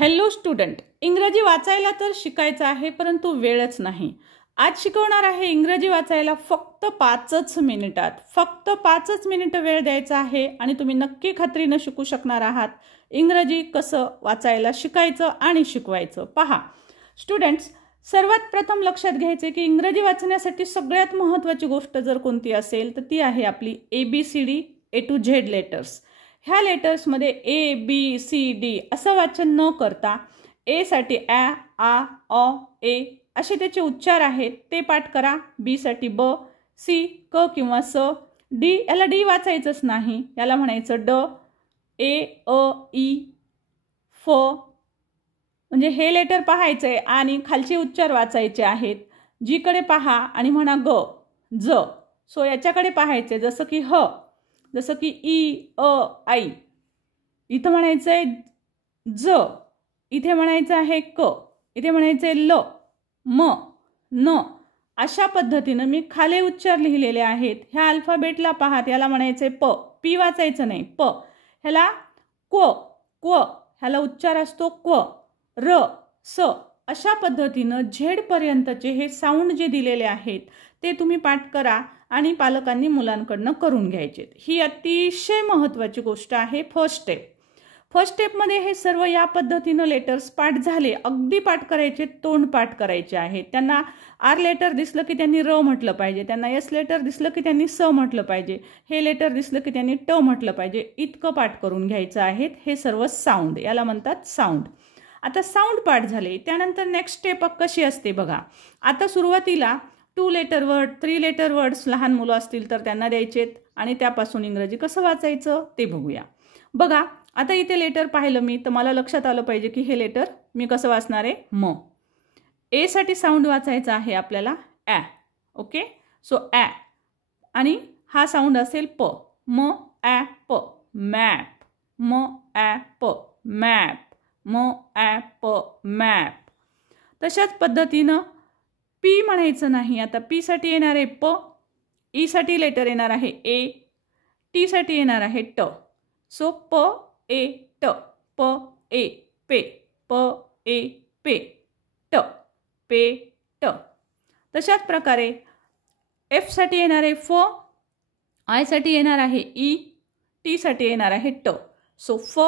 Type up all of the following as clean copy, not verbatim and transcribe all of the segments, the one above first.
Hello student, इंग्रजी वाचायला तर शिकायचं आहे परंतु वेळच नाही. आज शिकवणार आहे इंग्रजी वाचायला फक्त 5च मिनिटात. फक्त 5च मिनिटं वेळ द्यायचा आहे आणि तुम्ही नक्की खात्रीनं शिकू शकणार आहात. इंग्रजी कसं वाचायला शिकायचं आणि शिकवायचं. पहा स्टुडंट्स, सर्वात प्रथम लक्षात घ्यायचे की इंग्रजी वाचण्यासाठी सगळ्यात महत्त्वाची गोष्ट जर कोणती असेल तर ती आहे आपली ABCD A to Z letters. ह्या लेटर्समध्ये ABCD असं वाचन न करता ए साठी आ, अ, ए असे त्याचे उच्चार आहेत ते पाठ करा. बी साठी ब, सी क किंवा स, डी याला डी वाचायचंच नाही, याला म्हणायचं ड, ए अ ई फ. म्हणजे हे लेटर पाहायचंय आणि खालचे उच्चार वाचायचे आहेत. जीकडे पहा आणि म्हणा ग, ज. सो याच्याकडे पाहायचे, जसं की ह, जसं की ई अ आई. इथं म्हणायचंय ज, इथे म्हणायचं आहे क, इथे म्हणायचंय ल, म, न. अशा पद्धतीनं मी खाली उच्चार लिहिलेले आहेत. ह्या अल्फाबेटला पाहात, याला म्हणायचंय प, पी वाचायचं नाही प. ह्याला क्व, क्व ह्याला उच्चार असतो क्व, र, स. अशा पद्धतीनं झेडपर्यंतचे हे साऊंड जे दिलेले आहेत ते तुम्ही पाठ करा आणि पालकांनी मुलांकडनं करून घ्यायचे. ही अतिशय महत्त्वाची गोष्ट आहे. First step. फर्स्ट स्टेपमध्ये हे सर्व या पद्धतीनं लेटर्स पाठ झाले. अगदी पाठ करायचे, तोंड पाठ करायचे आहेत. त्यांना आर लेटर दिसलं की त्यांनी र म्हटलं पाहिजे, त्यांना एस लेटर दिसलं की त्यांनी स म्हटलं पाहिजे, हे लेटर दिसलं की त्यांनी ट म्हटलं पाहिजे. इतकं पाठ करून घ्यायचं आहे. हे सर्व साऊंड, याला म्हणतात साऊंड. आता साऊंड पाठ झाले, त्यानंतर नेक्स्ट स्टेप कशी असते बघा. आता सुरुवातीला 2 लेटर वर्ड, 3 लेटर वर्ड्स लहान मुलं असतील तर त्यांना द्यायचेत आणि त्यापासून इंग्रजी कसं वाचायचं ते बघूया. बघा आता इथे लेटर पाहिलं मी तर मला लक्षात आलं पाहिजे की हे लेटर मी कसं वाचणार आहे. म. ए साठी साऊंड वाचायचा आहे आपल्याला ॲ. ओके, सो ॲ आणि हा साऊंड असेल प. म ॲ प, मॅप. म ॲ प, मॅप. म ॲ प, मॅप. तशाच पद्धतीनं पी म्हणायचं नाही. आता पी साठी येणार आहे प, ई साठी लेटर येणार आहे ए, टी साठी येणार आहे ट. सो प ए ट, प ए पे, प ए पे, ट, पे ट. तशाच प्रकारे एफ साठी येणार आहे फ, आय साठी येणार आहे ई, टी साठी येणार आहे ट. सो फ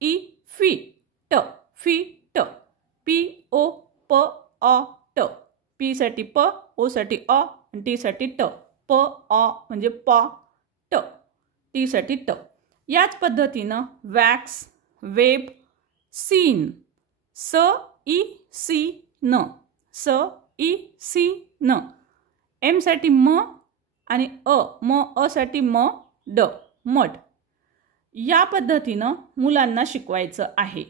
ई फी, ट, फी ट. पी ओ प अ ट. पी साठी प, ओ साठी अ आणि टी साठी ट. प अ म्हणजे प, ट, टी साठी ट. याच पद्धतीनं वॅक्स, वेब, सीन. स ई सी न, स ई सी न. एम साठी म आणि अ, म अ साठी म, ड, मड. या पद्धतीनं मुलांना शिकवायचं आहे.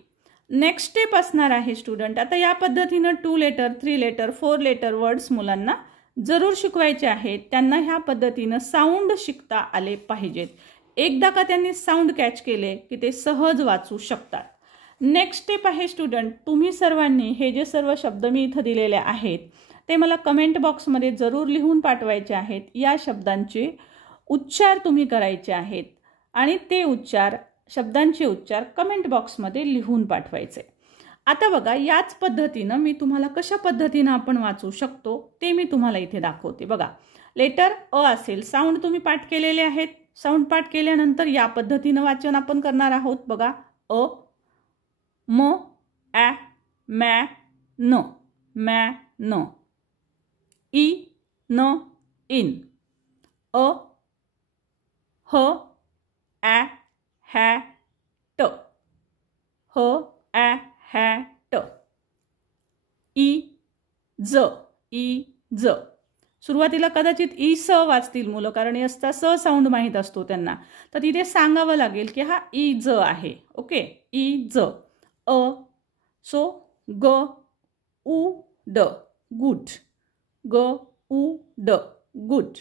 नेक्स्ट स्टेप असणार आहे स्टुडंट. आता या पद्धतीनं 2 लेटर, 3 लेटर, 4 लेटर वर्ड्स मुलांना जरूर शिकवायचे आहेत. त्यांना ह्या पद्धतीनं साऊंड शिकता आले पाहिजेत. एकदा का त्यांनी साऊंड कॅच केले की ते सहज वाचू शकतात. नेक्स्ट स्टेप आहे स्टुडंट, तुम्ही सर्वांनी हे जे सर्व शब्द मी इथं दिलेले आहेत ते मला कमेंट बॉक्समध्ये जरूर लिहून पाठवायचे आहेत. या शब्दांचे उच्चार तुम्ही करायचे आहेत आणि ते उच्चार, शब्दांचे उच्चार कमेंट बॉक्समध्ये लिहून पाठवायचे. आता बघा याच पद्धतीनं मी तुम्हाला कशा पद्धतीनं आपण वाचू शकतो ते मी तुम्हाला इथे दाखवते. बघा लेटर अ असेल, साऊंड तुम्ही पाठ केलेले आहेत. साऊंड पाठ केल्यानंतर या पद्धतीनं वाचन आपण करणार आहोत. बघा अ, म ॲ मॅ न, मॅ न. ई न इन. अ ह ॲ हॅ ट, ह ॲ हॅ ट. ई ज, ई ज. सुरुवातीला कदाचित ई स वाचतील मुलं, कारण याचा स साऊंड माहीत असतो त्यांना, तर तिथे सांगावं लागेल की हा ई ज आहे. ओके, ई ज. अ, सो ग उ ड, गुड. ग उ ड, गुड.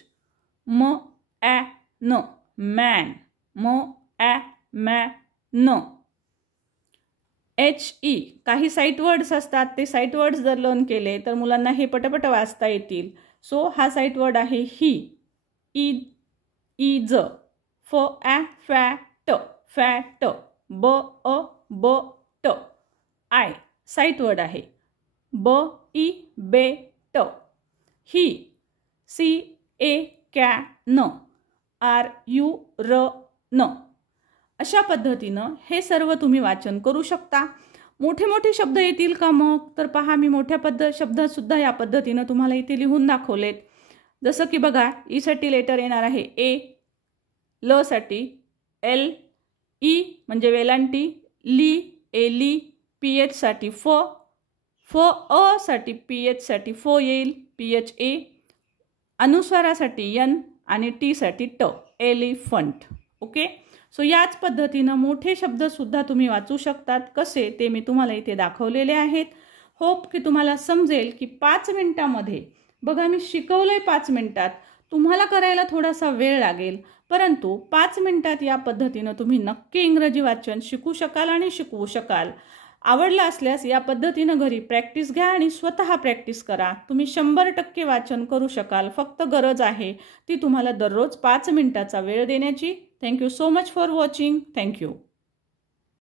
म ॲ न, मॅन. म ॲ मॅ न. एच ई, काही साईट वर्ड्स असतात, ते साईट वर्ड्स जर लर्न केले तर मुलांना हे पटपट वाचता येतील. सो हा साईट वर्ड आहे ही. ई ई ज. फ ॲ फॅ ट, फॅट. ब अ ब ट. आय साईट वर्ड आहे. ब ई बेट. ही C A can. R U र न. अशा पद्धतीनं हे सर्व तुम्ही वाचन करू शकता. मोठे मोठे शब्द येतील का मग? तर पहा, मी मोठ्या शब्दसुद्धा या पद्धतीनं तुम्हाला इथे लिहून दाखवलेत. जसं की बघा, ईसाठी लेटर येणार आहे ए, ल साठी एल, ई म्हणजे वेलांटी, ली एली, पी एच साठी फ, अ साठी पी एच साठी फो येईल, पी एच ए, अनुस्वारासाठी एन आणि टी साठी ट, एलिफंट. ओके. सो याच पद्धतीनं मोठे शब्दसुद्धा तुम्ही वाचू शकतात. कसे ते मी तुम्हाला इथे दाखवलेले आहेत. होप की तुम्हाला समजेल की 5 मिनिटामध्ये, बघा मी शिकवलंय 5 मिनिटात, तुम्हाला करायला थोडासा वेळ लागेल, परंतु 5 मिनिटात या पद्धतीनं तुम्ही नक्की इंग्रजी वाचन शिकू शकाल आणि शिकवू शकाल. आवडला असल्यास या पद्धतीनं घरी प्रॅक्टिस घ्या आणि स्वतः प्रॅक्टिस करा. तुम्ही 100% वाचन करू शकाल. फक्त गरज आहे ती तुम्हाला दररोज 5 मिनिटाचा वेळ देण्याची. Thank you so much for watching. Thank you.